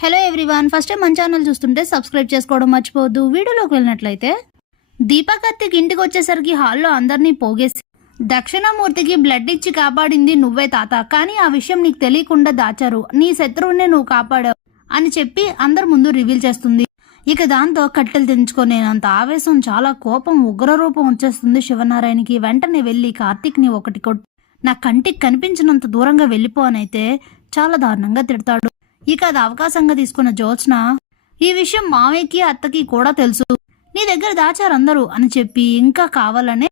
Hello everyone, first time మన channel చూస్తుంటే subscribe చేసుకోవడం మర్చిపోవద్దు. వీడియోలోకి వెళ్ళినట్లయితే దీపా కార్తిక్ ఇంటికి వచ్చేసరికి హాల్లో అందరినీ పోగేసి దక్షిణామూర్తికి బ్లడ్ ఇచ్చి కాపాడింది నువ్వే తాత, కానీ ఆ విషయం నీకు తెలియకుండా దాచారు, నీ శత్రువునే నువ్వు కాపాడావు అని చెప్పి అందరి ముందు రివీల్ చేస్తుంది. ఇక దాంతో కట్టెలు తెంచుకునేంత ఆవేశం, చాలా కోపం, ఉగ్రరూపం వచ్చేస్తుంది శివనారాయణకి. వెంటనే వెళ్ళి కార్తిక్ ని ఒకటి నా కంటికి కనిపించినంత దూరంగా వెళ్ళిపో అనైతే చాలా దారుణంగా తిడతాడు. ఇక అది అవకాశంగా తీసుకున్న జ్యోత్స్న, ఈ విషయం మామయ్యకి అత్తకి కూడా తెలుసు, నీ దగ్గర దాచారందరూ అని చెప్పి ఇంకా కావాలనే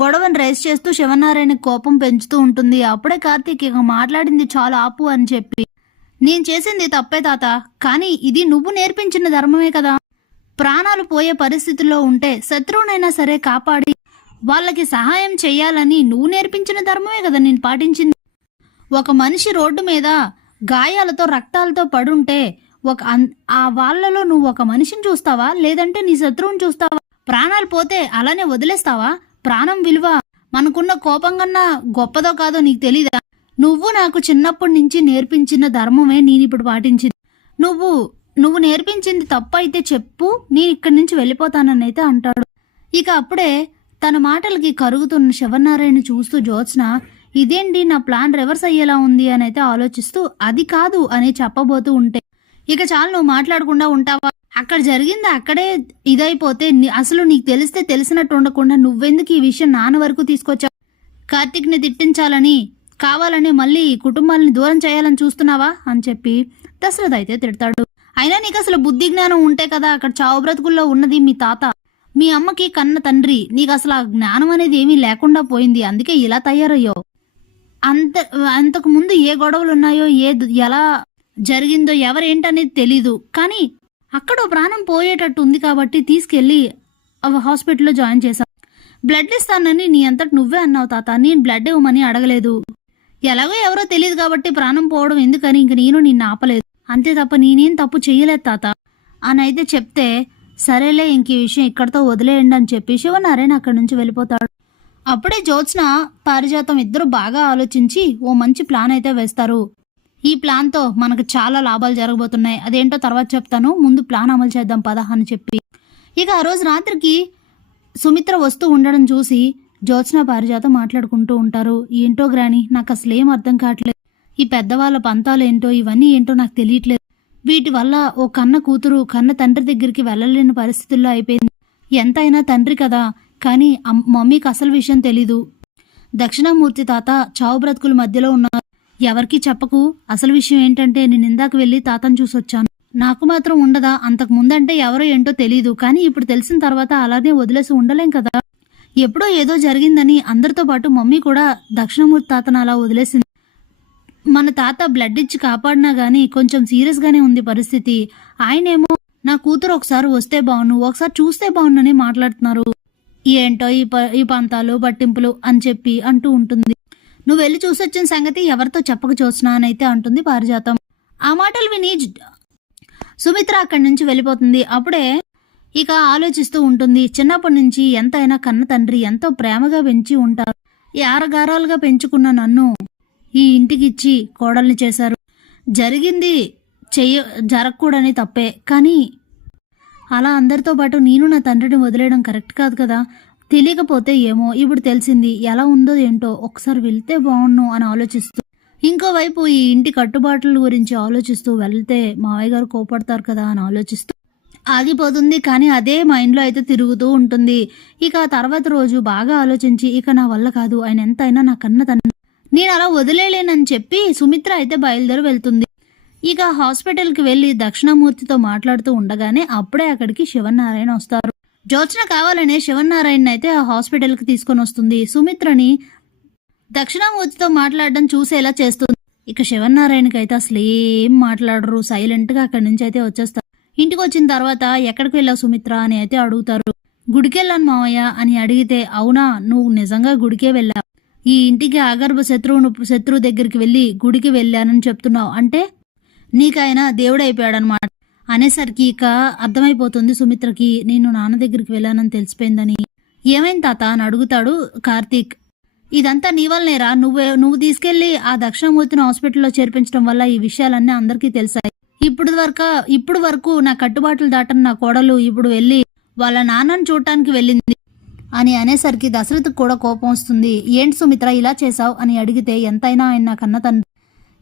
గొడవను రైజ్ చేస్తూ శివనారాయణ కోపం పెంచుతూ ఉంటుంది. అప్పుడే కార్తీక్ ఇక మాట్లాడింది చాలా ఆపు అని చెప్పి, నేను చేసింది తప్పే తాత, కానీ ఇది నువ్వు నేర్పించిన ధర్మమే కదా. ప్రాణాలు పోయే పరిస్థితుల్లో ఉంటే శత్రువునైనా సరే కాపాడి వాళ్ళకి సహాయం చెయ్యాలని నువ్వు నేర్పించిన ధర్మమే కదా నేను పాటించింది. ఒక మనిషి రోడ్డు మీద గాయాలతో రక్తాలతో పడుంటే ఆ వాళ్ళలో నువ్వు ఒక మనిషిని చూస్తావా, లేదంటే నీ శత్రువుని చూస్తావా? ప్రాణాలు పోతే అలానే వదిలేస్తావా? ప్రాణం విలువ మనకున్న కోపం కన్నా గొప్పదో కాదో నీకు తెలీదా? నువ్వు నాకు చిన్నప్పటి నుంచి నేర్పించిన ధర్మమే నేను ఇప్పుడు పాటించింది. నువ్వు నేర్పించింది తప్పు అయితే చెప్పు, నేను ఇక్కడి నుంచి వెళ్ళిపోతానని అయితే అంటాడు. ఇక అప్పుడే తన మాటలకి కరుగుతున్న శివనారాయణ చూస్తూ జ్యోత్స్న, ఇదేంటి నా ప్లాన్ రివర్స్ అయ్యేలా ఉంది అని అయితే ఆలోచిస్తూ, అది కాదు అని చెప్పబోతూ ఉంటే, ఇక చాలు నువ్వు మాట్లాడకుండా ఉంటావా, అక్కడ జరిగింది అక్కడే ఇదైపోతే అసలు నీకు తెలిస్తే తెలిసినట్టు ఉండకుండా నువ్వెందుకు ఈ విషయం నాన్న వరకు తీసుకొచ్చావు? కార్తిక్ ని తిట్టించాలని కావాలని మళ్ళీ కుటుంబాలని దూరం చేయాలని చూస్తున్నావా అని చెప్పి దశరథ్ అయితే తిడతాడు. అయినా నీకు అసలు బుద్ధి జ్ఞానం ఉంటే కదా అక్కడ చావు బ్రతుకుల్లో ఉన్నది మీ తాత, మీ అమ్మకి కన్న తండ్రి, నీకు అసలు ఆ జ్ఞానం అనేది ఏమీ లేకుండా పోయింది, అందుకే ఇలా తయారయ్యో. అంతకు ముందు ఏ గొడవలు ఉన్నాయో, ఎలా జరిగిందో ఎవరేంటనేది తెలీదు, కానీ అక్కడ ప్రాణం పోయేటట్టు ఉంది కాబట్టి తీసుకెళ్లి హాస్పిటల్లో జాయిన్ చేశావు. బ్లడ్ ఇస్తానని నీ అంతటి నువ్వే అన్నావు తాత, నేను బ్లడ్ ఇవ్వమని అడగలేదు. ఎలాగో ఎవరో తెలియదు కాబట్టి ప్రాణం పోవడం ఎందుకని ఇంక నేను నిన్ను ఆపలేదు, అంతే తప్ప నేనేం తప్పు చెయ్యలేదు తాత అని అయితే చెప్తే, సరేలే ఇంక ఈ విషయం ఇక్కడితో వదిలేయండి అని చెప్పి శివనారాయణ అక్కడి నుంచి వెళ్ళిపోతాడు. అప్పుడే జ్యోత్స్న పారిజాతం ఇద్దరు బాగా ఆలోచించి ఓ మంచి ప్లాన్ అయితే వేస్తారు. ఈ ప్లాన్తో మనకు చాలా లాభాలు జరగబోతున్నాయి, అదేంటో తర్వాత చెప్తాను, ముందు ప్లాన్ అమలు చేద్దాం పద అని చెప్పి. ఇక ఆ రోజు రాత్రికి సుమిత్ర వస్తూ ఉండడం చూసి జ్యోత్స్న పారిజాతం మాట్లాడుకుంటూ ఉంటారు. ఏంటో గ్రాని, నాకు అసలు ఏం అర్థం కావట్లేదు, ఈ పెద్దవాళ్ళ పంతాలు ఏంటో ఇవన్నీ ఏంటో నాకు తెలియట్లేదు, వీటి వల్ల ఓ కన్న కూతురు కన్న తండ్రి దగ్గరికి వెళ్ళలేని పరిస్థితుల్లో అయిపోయింది. ఎంతైనా తండ్రి కదా, కానీ మమ్మీకి అసలు విషయం తెలీదు. దక్షిణామూర్తి తాత చావు బ్రతుకుల మధ్యలో ఉన్నారు, ఎవరికి చెప్పకు. అసలు విషయం ఏంటంటే నేను ఇందాక వెళ్ళి తాతను చూసొచ్చాను, నాకు మాత్రం ఉండదా? అంతకు ముందంటే ఎవరో ఏంటో తెలీదు, కానీ ఇప్పుడు తెలిసిన తర్వాత అలానే వదిలేసి ఉండలేం కదా. ఎప్పుడో ఏదో జరిగిందని అందరితో పాటు మమ్మీ కూడా దక్షిణామూర్తి తాతను అలా వదిలేసింది. మన తాత బ్లడ్ ఇచ్చి కాపాడినా గానీ కొంచెం సీరియస్ గానే ఉంది పరిస్థితి. ఆయనేమో నా కూతురు ఒకసారి వస్తే బాగున్ను, ఒకసారి చూస్తే బాగున్నని మాట్లాడుతున్నారు. ఏంటో ఈ పంతాలు పట్టింపులు అని చెప్పి అంటూ ఉంటుంది. నువ్వు వెళ్ళి చూసొచ్చిన సంగతి ఎవరితో చెప్పక చూసినా అని అయితే అంటుంది పారిజాతం. ఆ మాటలు విని సుమిత్ర అక్కడి నుంచి వెళ్ళిపోతుంది. అప్పుడే ఇక ఆలోచిస్తూ ఉంటుంది, చిన్నప్పటి నుంచి ఎంతైనా కన్న తండ్రి ఎంతో ప్రేమగా పెంచి ఉంటారు, యారగారాలుగా పెంచుకున్న నన్ను ఈ ఇంటికి ఇచ్చి కోడల్ని చేశారు. జరిగింది జరగకూడని తప్పే, కానీ అలా అందరితో పాటు నేను నా తండ్రిని వదిలేయడం కరెక్ట్ కాదు కదా. తెలియకపోతే ఏమో, ఇప్పుడు తెలిసింది, ఎలా ఉందో ఏంటో, ఒకసారి వెళ్తే బాగుండు అని ఆలోచిస్తూ, ఇంకోవైపు ఈ ఇంటి కట్టుబాట్ల గురించి ఆలోచిస్తూ వెళ్తే మావయ్య గారు కోపడతారు కదా అని ఆలోచిస్తూ ఆగిపోతుంది. కానీ అదే మైండ్లో అయితే తిరుగుతూ ఉంటుంది. ఇక ఆ తర్వాత రోజు బాగా ఆలోచించి, ఇక నా వల్ల కాదు, ఆయన ఎంతైనా నా కన్న తండ్రి, నేను అలా వదిలేలేనని చెప్పి సుమిత్ర అయితే బయలుదేరి వెళ్తుంది. ఇక హాస్పిటల్కి వెళ్ళి దక్షిణామూర్తితో మాట్లాడుతూ ఉండగానే అప్పుడే అక్కడికి శివనారాయణ వస్తారు. జ్యోత్స్న కావాలనే శివనారాయణ అయితే ఆ హాస్పిటల్కి తీసుకొని వస్తుంది. సుమిత్రని దక్షిణామూర్తితో మాట్లాడడం చూసేలా చేస్తుంది. ఇక శివనారాయణకి అయితే అసలు ఏం మాట్లాడరు, సైలెంట్గా అక్కడి నుంచి అయితే వచ్చేస్తారు. ఇంటికి వచ్చిన తర్వాత ఎక్కడికి వెళ్ళావు సుమిత్ర అని అయితే అడుగుతారు. గుడికెళ్ళాను మావయ్య అని అడిగితే, అవునా, నువ్వు నిజంగా గుడికే వెళ్ళావు, ఈ ఇంటికి అగర్భ శత్రువు దగ్గరికి వెళ్ళి గుడికి వెళ్ళానని చెప్తున్నావు అంటే నీకైనా దేవుడైపోయాడనమాట అనేసరికి ఇక అర్థమైపోతుంది సుమిత్రకి, నేను నాన్న దగ్గరికి వెళ్ళానని తెలిసిపోయిందని. ఏమైంది తాత అని అడుగుతాడు కార్తీక్. ఇదంతా నీ వల్లనేరా, నువ్వు తీసుకెళ్లి ఆ దక్షిణామూర్తిని హాస్పిటల్లో చేర్పించడం వల్ల ఈ విషయాలన్నీ అందరికీ తెలిసాయి. ఇప్పుడు వరకు నా కట్టుబాట్లు దాటని నా కోడలు ఇప్పుడు వెళ్ళి వాళ్ళ నాన్నని చూడటానికి వెళ్ళింది అని అనేసరికి దశరథకు కూడా కోపం వస్తుంది. ఏంటి సుమిత్ర ఇలా చేశావు అని అడిగితే, ఎంతైనా ఆయన నా కన్న తండ్రి.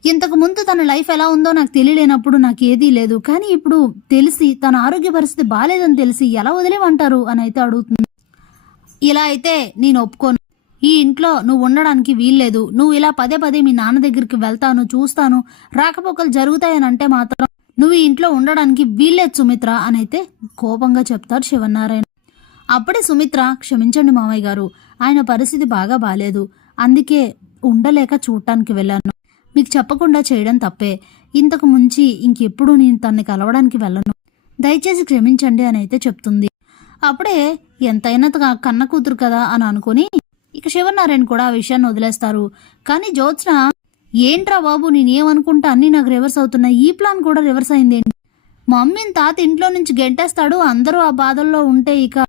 ఇంతకు ముందు తన లైఫ్ ఎలా ఉందో నాకు తెలియలేనప్పుడు నాకు ఏదీ లేదు, కానీ ఇప్పుడు తెలిసి తన ఆరోగ్య పరిస్థితి బాగాలేదని తెలిసి ఎలా వదిలేమంటారు అని అయితే అడుగుతుంది. ఇలా అయితే నేను ఒప్పుకోను. ఈ ఇంట్లో నువ్వు ఉండడానికి వీల్లేదు. నువ్వు ఇలా పదే పదే మీ నాన్న దగ్గరికి వెళ్తాను, చూస్తాను, రాకపోకలు జరుగుతాయని అంటే మాత్రం నువ్వు ఈ ఇంట్లో ఉండడానికి వీల్లేదు సుమిత్ర అని అయితే కోపంగా చెప్తారు శివనారాయణ. అప్పుడే సుమిత్ర, క్షమించండి మామయ్య గారు, ఆయన పరిస్థితి బాగా బాలేదు, అందుకే ఉండలేక చూడటానికి వెళ్ళాను. మీకు చెప్పకుండా చేయడం తప్పే. ఇంతకు ముంచి ఇంకెప్పుడు నేను తన్ని కలవడానికి వెళ్ళను, దయచేసి క్షమించండి అని అయితే చెప్తుంది. అప్పుడే ఎంతైనా కన్న కూతురు కదా అని అనుకుని ఇక శివనారాయణ కూడా ఆ విషయాన్ని వదిలేస్తారు. కానీ జ్యోత్స్న, ఏంట్రా బాబు, నేనేమనుకుంటా అన్నీ నాకు రివర్స్ అవుతున్నాయి, ఈ ప్లాన్ కూడా రివర్స్ అయిందేంటి? మమ్మీని తాత ఇంట్లో నుంచి గెంటేస్తాడు, అందరూ ఆ బాధల్లో ఉంటే ఇక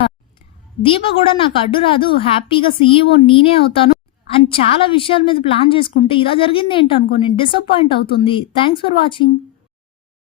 దీప కూడా నాకు అడ్డు రాదు, హ్యాపీగా సీఈఓ నేనే అవుతాను అని చాలా విషయాల మీద ప్లాన్ చేసుకుంటే ఇలా జరిగింది ఏంటి అనుకో నేను డిసప్పాయింట్ అవుతుంది. Thanks for watching.